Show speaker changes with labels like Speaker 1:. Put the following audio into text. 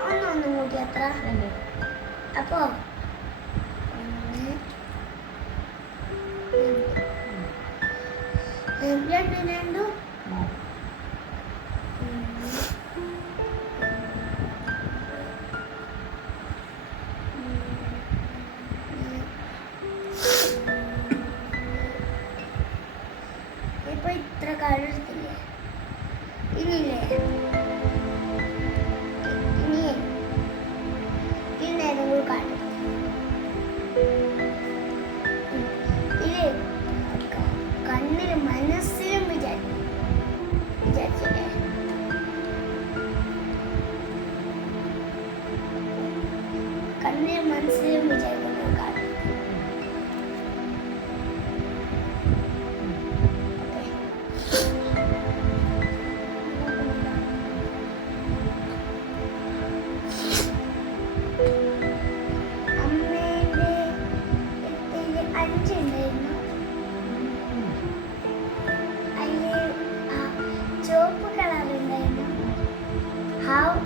Speaker 1: ഒന്ന് ഒന്ന് ഒന്നും. കൂടി അത്ര അപ്പോ രണ്ട് രണ്ട്. ഇപ്പൊ ഇത്ര കാർഡ് എടുത്തില്ലേ? ഇനിയില്ലേ കണ്ണിലും മനസ്സിലും വിചാരിക്കുന്നു ചുവപ്പ് കളറുണ്ടായിരുന്നു. ഹാവ്